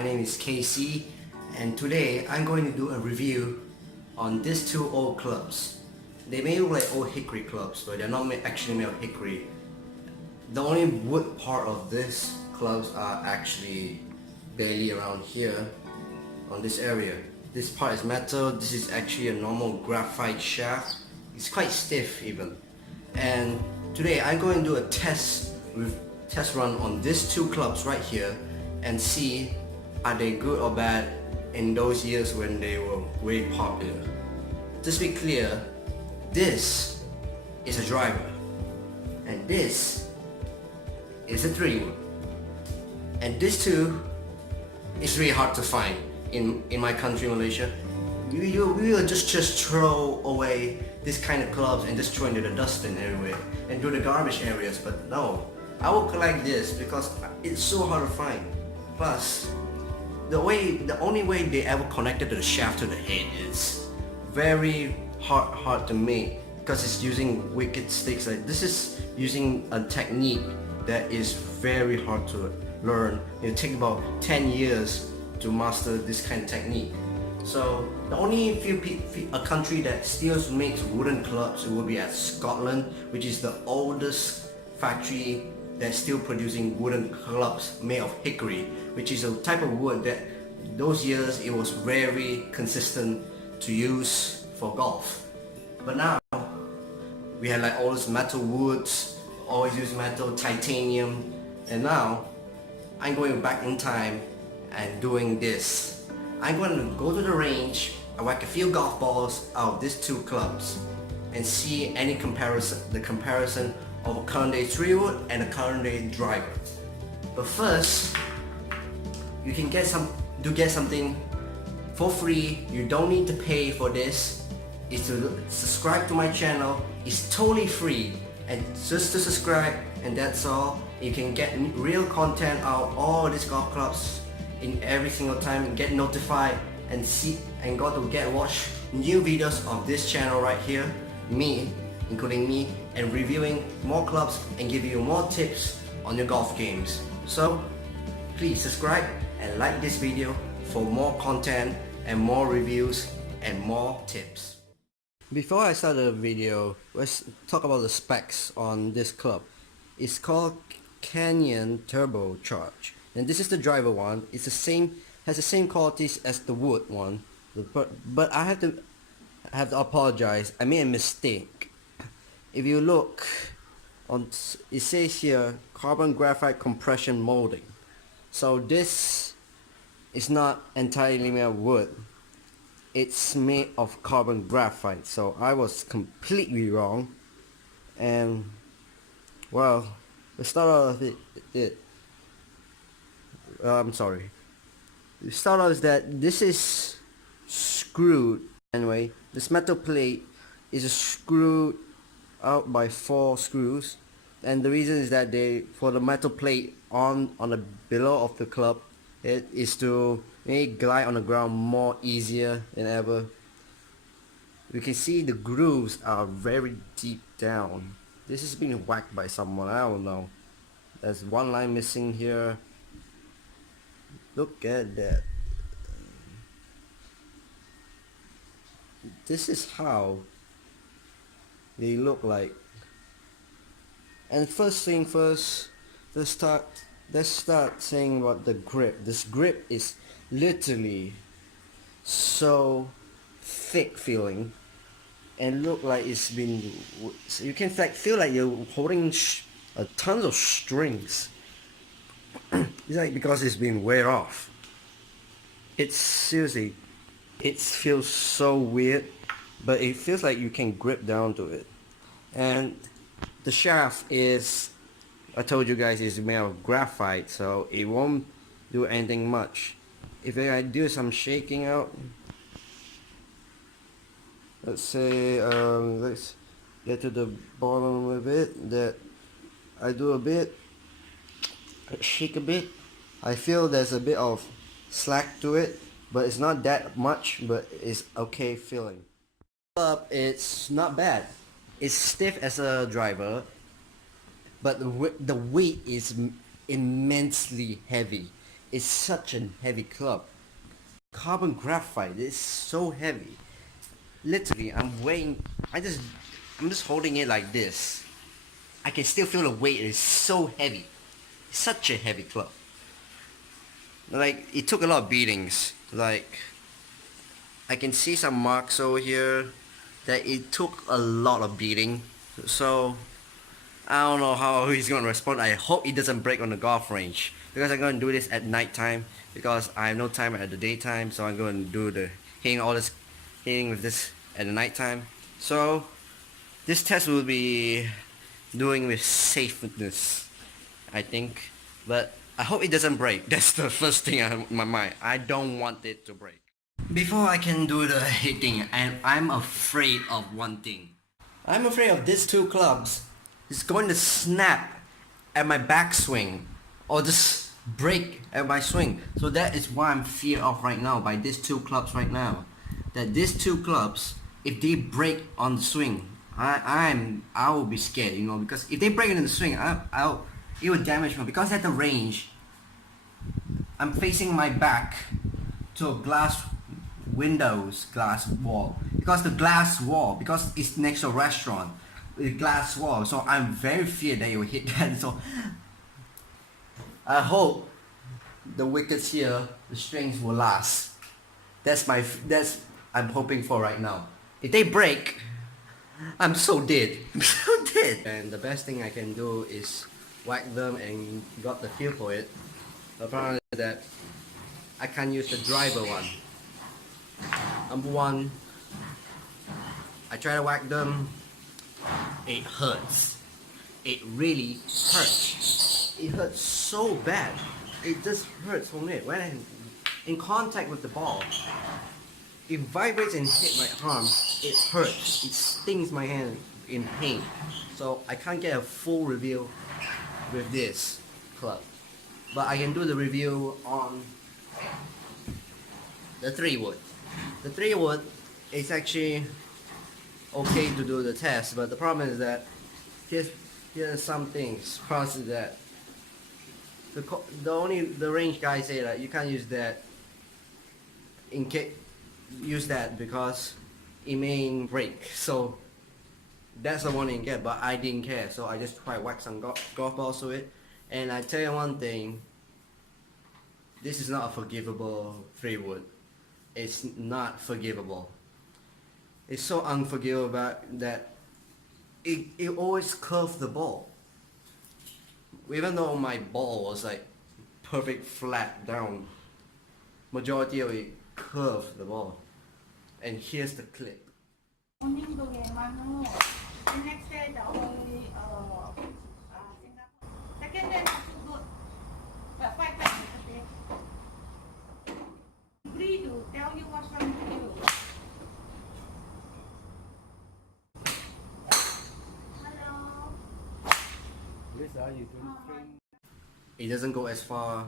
My name is Casey, and today I'm going to do a review on these two old clubs. They may look like old hickory clubs, but they're not actually made of hickory. The only wood part of these clubs are actually barely around here on this area. This part is metal. This is actually a normal graphite shaft. It's quite stiff even. And today I'm going to do a test run on these two clubs right here and see are they good or bad in those years when they were way popular. Just be clear, this is a driver and this is a 3-wood, and this two is really hard to find in my country, Malaysia. We will just throw away this kind of clubs and just throw into the dustbin everywhere and do the garbage areas, but no, I will collect this because it's so hard to find. Plus, the only way they ever connected to the shaft to the head is very hard to make because it's using wicked sticks. Like this is using a technique that is very hard to learn. It take about 10 years to master this kind of technique. So the only a country that still makes wooden clubs would be at Scotland, which is the oldest factory that's still producing wooden clubs made of hickory, which is a type of wood that those years it was very consistent to use for golf. But now we have like all this metal woods, always use metal, titanium, and now I'm going back in time and doing this. I'm going to go to the range, I whack a few golf balls out of these two clubs and see any comparison of a current day 3-wood and a current day driver. But first, you can get something for free. You don't need to pay for this. Is to subscribe to my channel. It's totally free, and just to subscribe, and that's all. You can get real content out of all these golf clubs in every single time and get notified and watch new videos of this channel right here, including me, and reviewing more clubs and give you more tips on your golf games. So please subscribe and like this video for more content and more reviews and more tips. Before I start the video, let's talk about the specs on this club. It's called Canyon Turbocharge, and this is the driver one. It's the same, has the same qualities as the wood one, but I have to apologize. I made a mistake. If you look on, it says here carbon graphite compression molding. So this is not entirely made of wood. It's made of carbon graphite. So I was completely wrong. And well, let's start off I'm sorry. The start off is that this is screwed. Anyway, this metal plate is screwed out by 4 screws, and the reason is that for the metal plate on the below of the club, it is to make it glide on the ground more easier than ever. You can see the grooves are very deep down. This is being whacked by someone, I don't know. There's one line missing here. Look at that. This is how they look like. And first thing first, let's start saying about the grip. This grip is literally so thick feeling and look like it's been, you can feel like you're holding tons of strings. It's like because it's been wear off. It's seriously, it feels so weird, but it feels like you can grip down to it. And the shaft is, I told you guys, is made of graphite, so it won't do anything much. If I do some shaking out, let's say, let's get to the bottom of it, that I do a bit, shake a bit, I feel there's a bit of slack to it, but it's not that much, but it's okay feeling. It's not bad. It's stiff as a driver, but the weight is immensely heavy. It's such a heavy club. Carbon graphite is so heavy. Literally, I'm just holding it like this. I can still feel the weight. It's so heavy. It's such a heavy club. Like, it took a lot of beatings. Like, I can see some marks over here that it took a lot of beating. So I don't know how he's gonna respond. I hope he doesn't break on the golf range, because I'm gonna do this at night time, because I have no time at the daytime. So I'm gonna do the hitting with this at the night time. So this test will be doing with safeness, I think, but I hope it doesn't break. That's the first thing in my mind. I don't want it to break. Before I can do the hitting, I'm afraid of one thing. I'm afraid of these two clubs. It's going to snap at my backswing or just break at my swing. So that is what I'm fear of right now by these two clubs right now. That these two clubs, if they break on the swing, I will be scared, you know, because if they break in the swing, it will damage me, because at the range, I'm facing my back to a glass wall, because it's next to a restaurant, the glass wall. So I'm very feared that it will hit that. So I hope the wickets here, the strings will last. That's I'm hoping for right now. If they break, I'm so dead. I'm so dead. And the best thing I can do is whack them and got the feel for it. The problem is that I can't use the driver one. Number one, I try to whack them, it hurts. It really hurts. It hurts so bad. It just hurts on it. When I'm in contact with the ball, it vibrates and hit my arm. It hurts. It stings my hand in pain. So I can't get a full review with this club. But I can do the review on the 3-wood. The 3-wood is actually okay to do the test, but the problem is that here are some things. First is that the range guys say that you can't use that use that because it may break. So that's the one I didn't get, but I didn't care. So I just try to whack some golf balls to it. And I tell you one thing, this is not a forgivable 3-wood. It's not forgivable. It's so unforgivable that it always curves the ball. Even though my ball was like perfect flat down, majority of it curved the ball. And here's the clip. It doesn't go as far.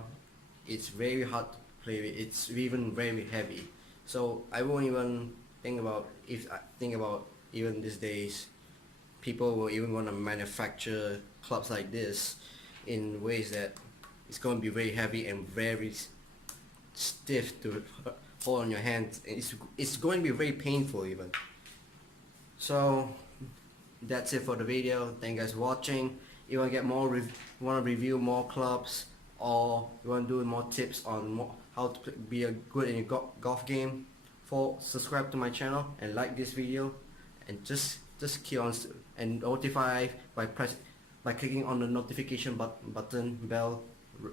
It's very hard to play with. It's even very heavy. So I won't even think about, if I think about even these days, people will even want to manufacture clubs like this in ways that it's going to be very heavy and very stiff to hold on your hand. It's going to be very painful even. So that's it for the video. Thank you guys for watching. If you want to get more, want to review more clubs, or you want to do more tips on how to be good in your golf game, subscribe to my channel and like this video, and just keep on and notify by clicking on the notification button bell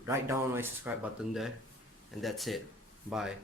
right down my subscribe button there, and that's it. Bye.